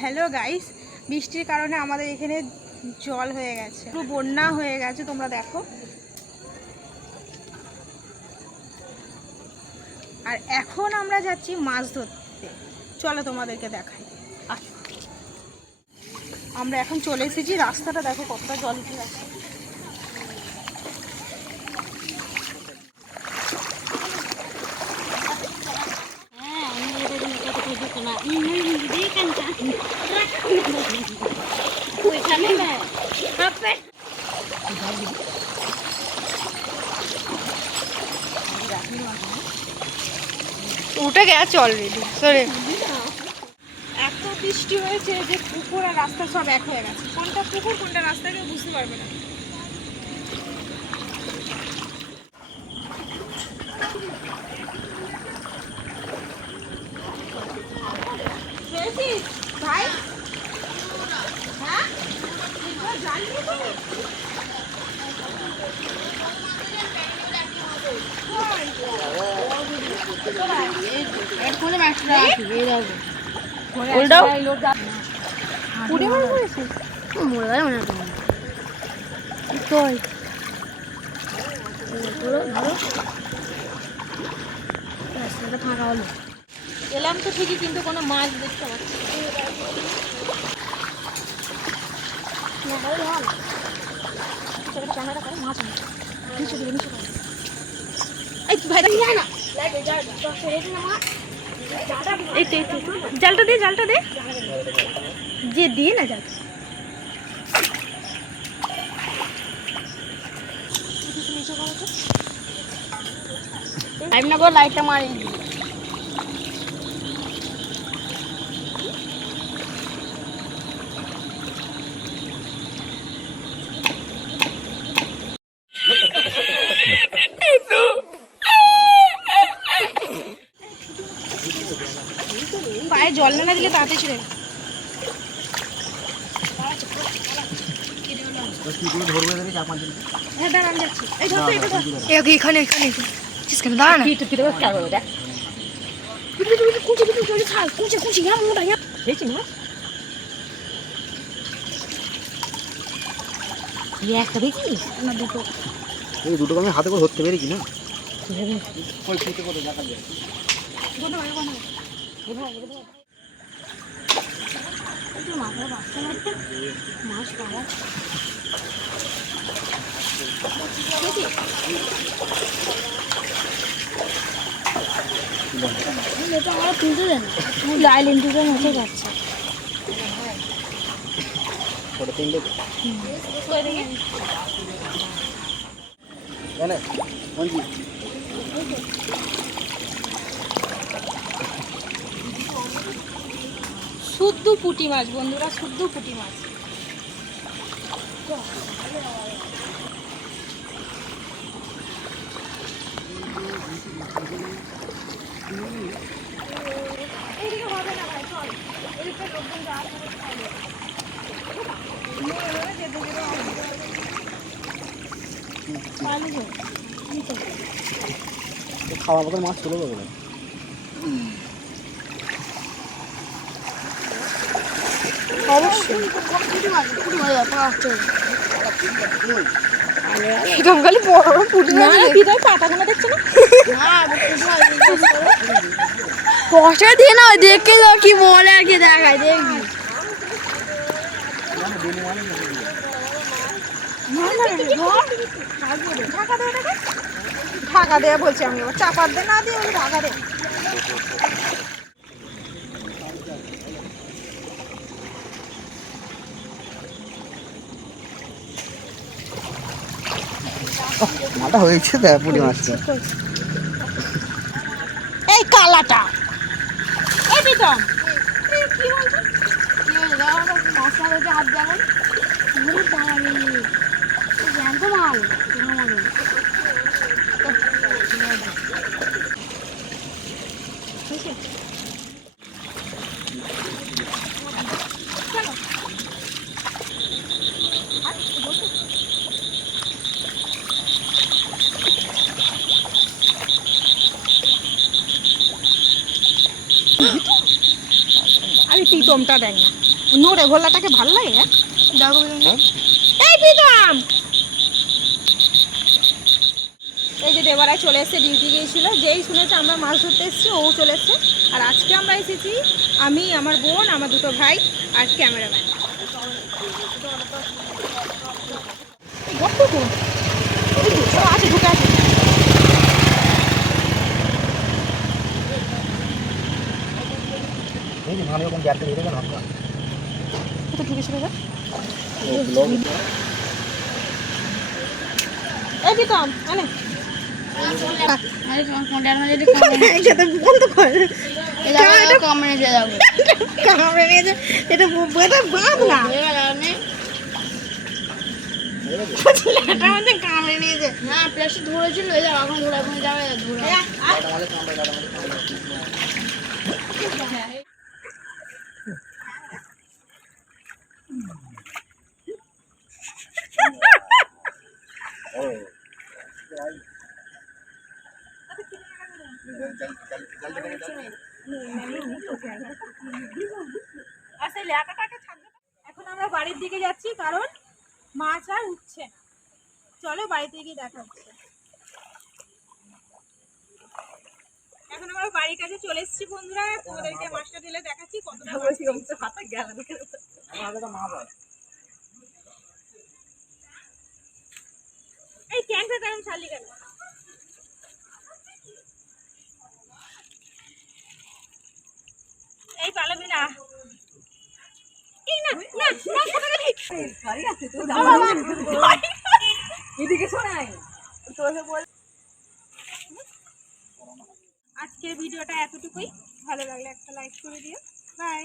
Hello guys, বৃষ্টির কারণে আমাদের এখানে জল হয়ে গেছে, পুরো বন্যা হয়ে গেছে। তোমরা দেখো, আর এখন আমরা যাচ্ছি মাছ ধরতে। চলো তোমাদেরকে দেখাই। আমরা এখন চলে এসেছি, রাস্তাটা দেখো কতটা জল উঠে গেছে। উঠে গেছে অলরেডি। সরে এত বৃষ্টি হয়েছে যে পুকুর আর রাস্তা সব এক হয়ে গেছে। কোনটা পুকুর কোনটা রাস্তা কেউ বুঝতে পারবে না। ভাই হ্যাঁ ফাঁকা হলো, এলাম তো ঠিকই, কিন্তু কোনো মাছ দেখতে পাচ্ছি জালটা দে, জালটা দে, যে দিয়ে না জাল। লাইটটা মারি পায়ে জল না দিলে তাতে ছিল। দুটো আমি হাতে করে ধরতে পেরেছি না। মাছ পাওয়া এটা আমরা তুলতে দেন, ডাইলেন দুটো মতো যাচ্ছে। শুদ্ধ পুঁটি মাছ বন্ধুরা, শুদ্ধ পুঁটি মাছ। খাওয়ার মতো মাছ চলে যাবে। পয়সা দিয়ে না দেখে দাও কি বলে আর কি দেখায় দেখবি। ঢাকা দেয়া বলছি আমি, চাপার দে না দিয়ে ঢাকা দে। মাটা হয়েছে দেখ পুঁটি মাছটা। এই কালাটা এই প্রীতম কি বলছো, কি হলো দাদা মাছটা হয়েছে হাত যেমন মুড়ি পানি জানতো মাল তোমার মনে লোমটা দেখ না, নড়ে ভোলাটাকে ভালো লাগে। হ্যাঁ দেখো এই প্রীতম, এই যে দেবারাই চলে এসছে, ডিউটি গিয়েছিল, যেই শুনেছে আমরা মাছ ধরতে এসেছি ও চলে এসছে। আর আজকে আমরা এসেছি আমি, আমার বোন, আমার দুটো ভাই আর ক্যামেরাম্যান। আছে ঢুকে আছে। এই প্রীতম আনে কামড়ে দিয়ে যাবে কামড়ে নিয়েছে, এটা বাঁধ না, এটার মধ্যে কামড়ে নিয়েছে। না প্লাস্টিক ধরেছিল এই যাও এখন ধরে এখন যাবে ধরে এখন আমরা বাড়ির দিকে যাচ্ছি, কারণ মাছ আর উঠছে না। চলো বাড়িতে গিয়ে দেখা হচ্ছে। এখন আমরা বাড়ির কাছে চলে এসেছি বন্ধুরা, তোমাদেরকে মাছটা ঢেলে দেখাচ্ছি কতটা হাতে গেল। এই ক্যানটা তেমন ছাড়লি কেন? এই পালাবি না, এই না না না কোথা গেলি? গাড়ি আছে তো এদিকে শোনাই তোকে বল। আজকের ভিডিওটা এতটুকুই, ভালো লাগলে একটা লাইক করে দিও, বাই।